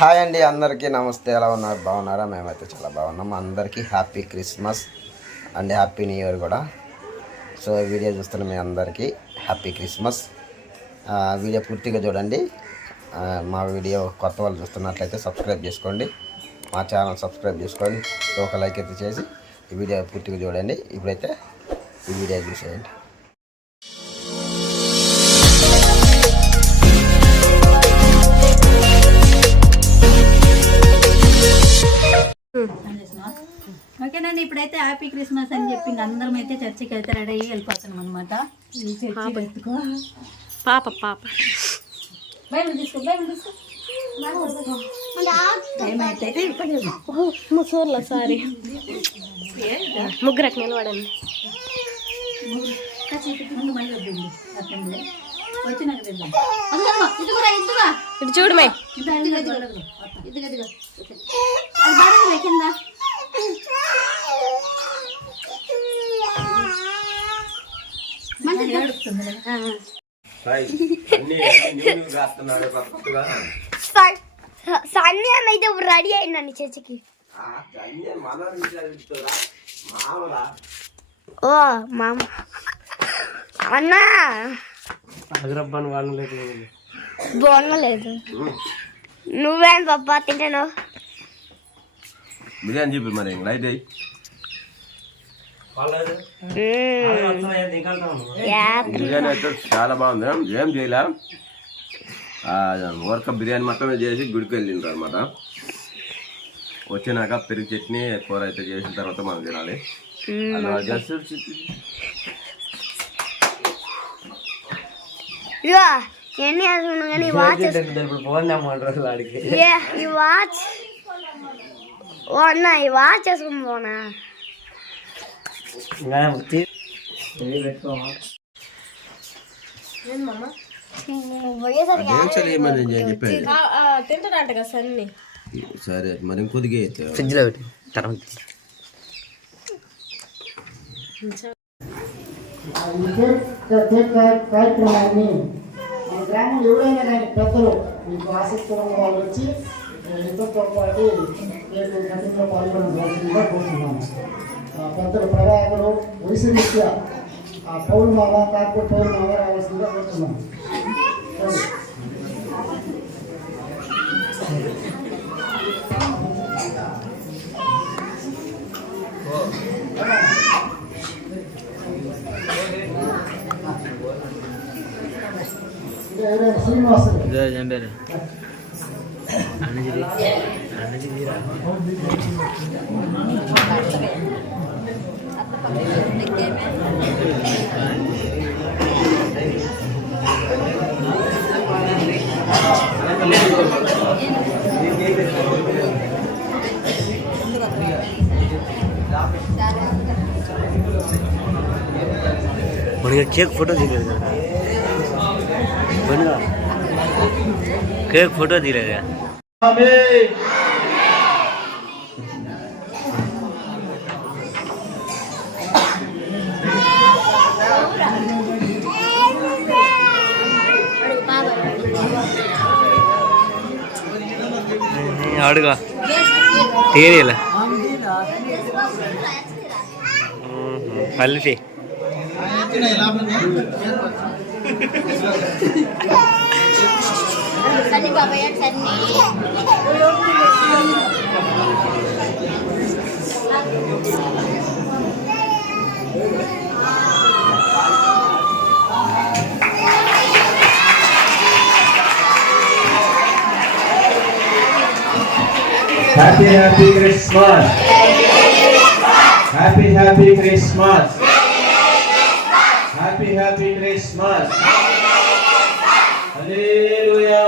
Hi అండి, అందరికీ నమస్తే. ఎలా ఉన్నారు? బాగున్నారా? మేమైతే చాలా బాగున్నాం. అందరికీ happy Christmas and happy new year కూడా. సో వీడియో చూస్తున్న మీ అందరికీ హ్యాపీ క్రిస్మస్. వీడియో పూర్తిగా చూడండి. మా వీడియో కొత్త వాళ్ళు చూస్తున్నట్లయితే సబ్స్క్రైబ్ చేసుకోండి, మా ఛానల్ సబ్స్క్రైబ్ చేసుకోండి, ఒక లైక్ అయితే చేసి ఈ వీడియో పూర్తిగా చూడండి. ఇప్పుడైతే ఈ వీడియో చూసేయండి. ఓకేనండి, ఇప్పుడైతే హ్యాపీ క్రిస్మస్ అని చెప్పి అందరం అయితే చర్చికి అయితే రెడీ అయ్యి వెళ్ళిపోతున్నాం అనమాట. పాప పాప బైబిల్ తీసుకో, బైబిల్ తీసుకో. టైం అయితే ముసోర్ల సారీ ముగ్గురకు నిలబడండి. వచ్చినాక ఇటు చూడమే కింద సన్నీ అన్న అయితే రెడీ అయిందండి చర్చికి. ఓ మామ అన్నా బాగలేదు. నువ్వేం పప్పా తింటాను? బిర్యానీ చెప్పి మరి రైట్ అయ్యి బిర్యానీ అయితే చాలా బాగుంది. ఏం చేయలే, వర్క్ బిర్యానీ మొత్తమే చేసి గుడికి వెళ్ళిండ్రు అనమాట. వచ్చినాక పెరుగు చట్నీ కూర అయితే చేసిన తర్వాత మనం తినాలి. ఇదిగో ఎన్ని కానీ వాచ్ ఈ వాచ్ ఓ అన్న ఈ వాచ్ వేసుకుని పోనా? తింటాడంట కదా సన్ని. సరే మరి ఇంకొద్దిగా ఫ్రిడ్జ్ లో పెట్టి తర్వాత కార్యక్రమాన్ని మన గ్రామంలో ఎవరైనా కానీ పెద్దలు మీకు ఆసక్తిగా వాళ్ళు వచ్చి ఇద్దరితో పాటు నేను గతంలో పాల్గొనవలసిందిగా కోరుతున్నాను. పెద్దలు ప్రవాహకులు వయసు రీత్యా పౌరు మావ కాకపోతే పౌరు మావ రావాల్సిందిగా కోరుతున్నాను. శ్రీనివాస మనకి కేక్ ఫోటో దిగలేదు కదా, కేక్ ఫోటో దిగలేదు. అడుగా తీరేలా కలిసి సన్నీ బాబాయ్ Sunny Happy Christmas. Happy Christmas. Happy Christmas. Hallelujah.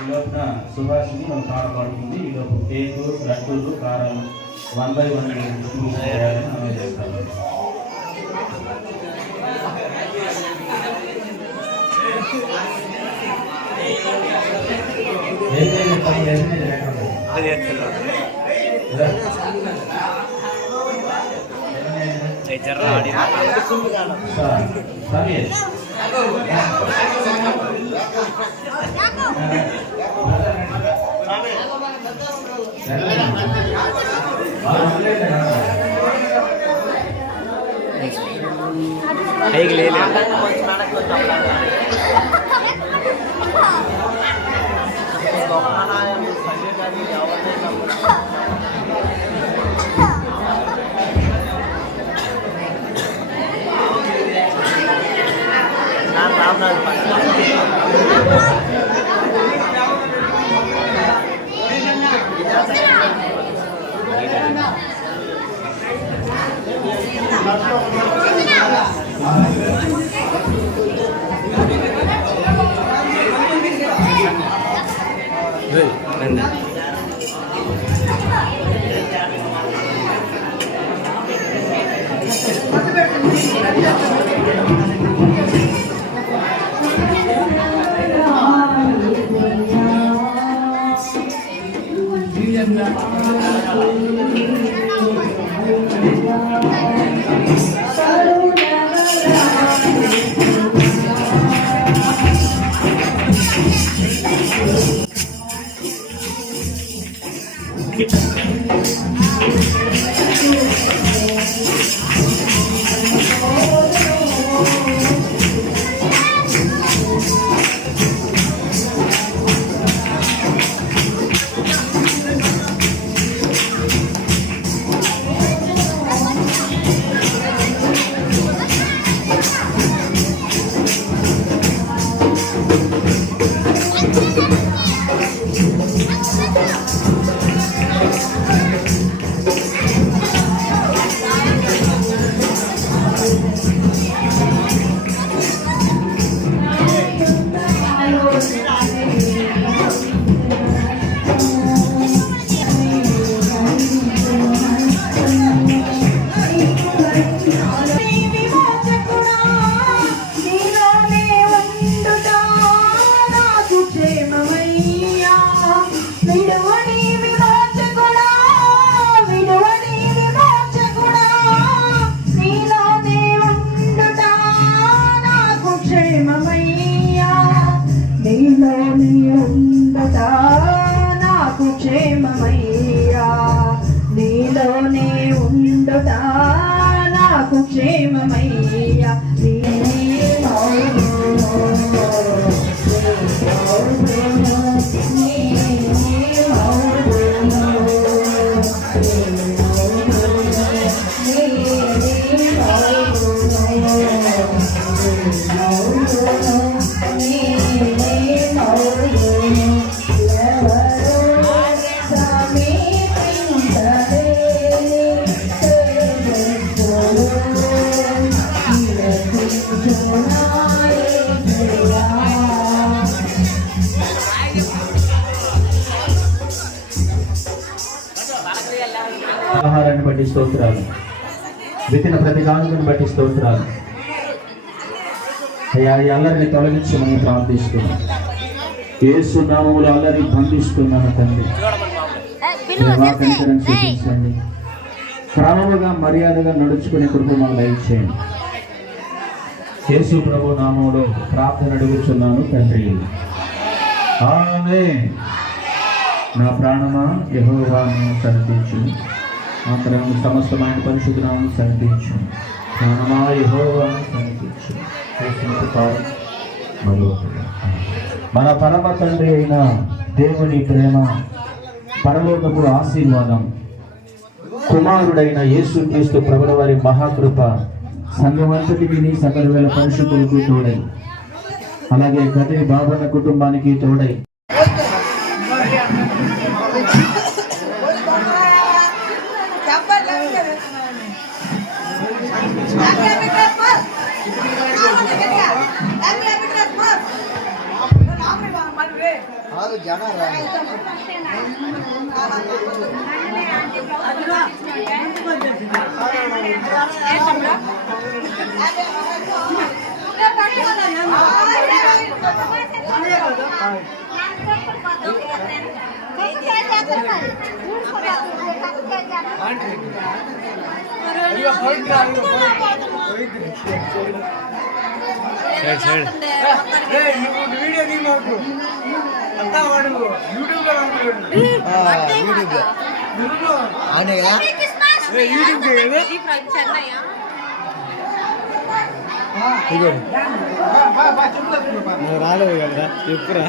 ఈలోపున Subhashini మనం పాట పాడుతుంది. ఈలోపు కేకు లడ్డూలు కారాలు 1 by 1 చేస్తాము. Samir. పైకి లేదు రండి. నీలోనే ఉండుట నాకు క్షేమమయ్యా ఆహారాన్ని బట్టి స్తోత్రాలు, వితిన ప్రతి కానుకను బట్టి స్తోత్రాలు. అయ్యా ఈ అల్లరిని తొలగించమని ప్రార్థిస్తున్నాను. యేసు నామములో అల్లరి బంధిస్తున్నాను తండ్రి. కనికరం చూపించండి. క్రమముగా మర్యాదగా నడుచుకునే కృప మాకు దయచేయండి. యేసు ప్రభు నామములో ప్రార్థన అడుగుతున్నాను తండ్రి. ఆమేన్. నా ప్రాణమా యెహోవాను సన్నిధించు, మాత్రము సమస్తమైన పరిశుద్ధ నామమును సన్నిధించు. ప్రాణమా యెహోవాను సన్నిధించు. మన పరమ తండ్రి అయిన దేవుని ప్రేమ, పరలోకపు ఆశీర్వాదం, కుమారుడైన యేసుక్రీస్తు ప్రభుల వారి మహాకృప సంఘమంతటికి సకల వేల పరిశుద్ధులకు తోడై, అలాగే గది బాబన్న కుటుంబానికి తోడై వీడియో అవునే కదా రాలేదు కదా ఎప్పుడు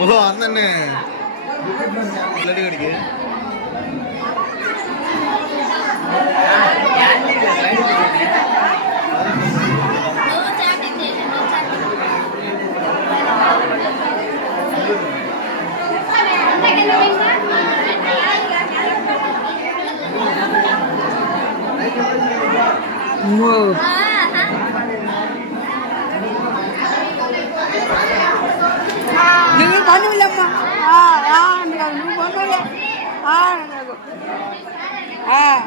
ఓహో అందరినీ గడికి నువ్వు బంధువులమ్మా నువ్వు బంధువులే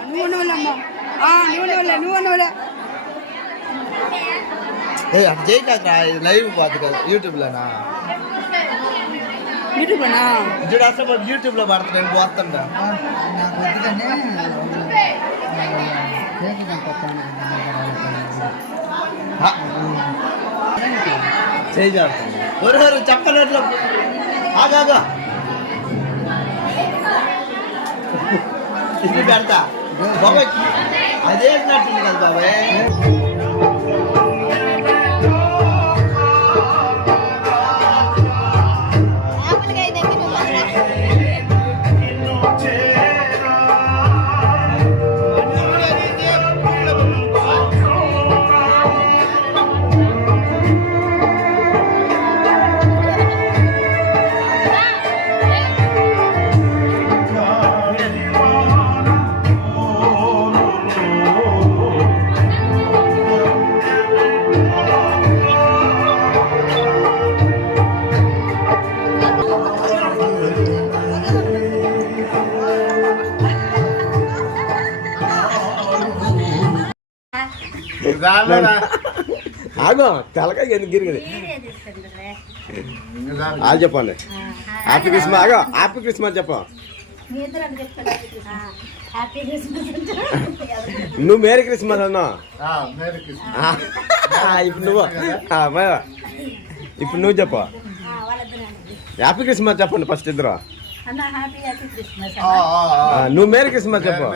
నువ్వు ఉండవులమ్మా నువ్వు ఉండవులే అటు చేయి కాదురా లైవ్ పోతుంది కదా యూట్యూబ్లోనా యూట్యూబ్లోనా చూడు అసలు యూట్యూబ్లో పడుతుంది నేను పోతుందా చేయి జాడుతుంది ఒరు చెప్పనట్లు ఆగా ఇది పెడతా బాబాయ్ అదే నట్టుంది కదా బాబాయ్ ఆగో తలకాయ ఎందుకు గిరిగింది అది చెప్పండి హ్యాపీ క్రిస్మస్ ఆగో హ్యాపీ క్రిస్మస్ చెప్ప నువ్వు మేరీ క్రిస్మస్ అన్నా ఇప్పుడు నువ్వు చెప్ప హ్యాపీ క్రిస్మస్ చెప్పండి ఫస్ట్ ఇద్దరు నువ్వు మేరీ క్రిస్మస్ చెప్పు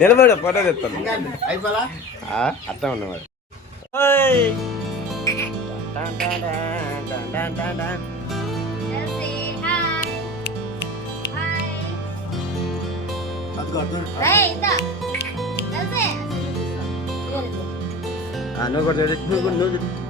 నిలబడ ఫోటో చెప్తాను అర్థం ఉన్నవాడు నువ్వు కూడా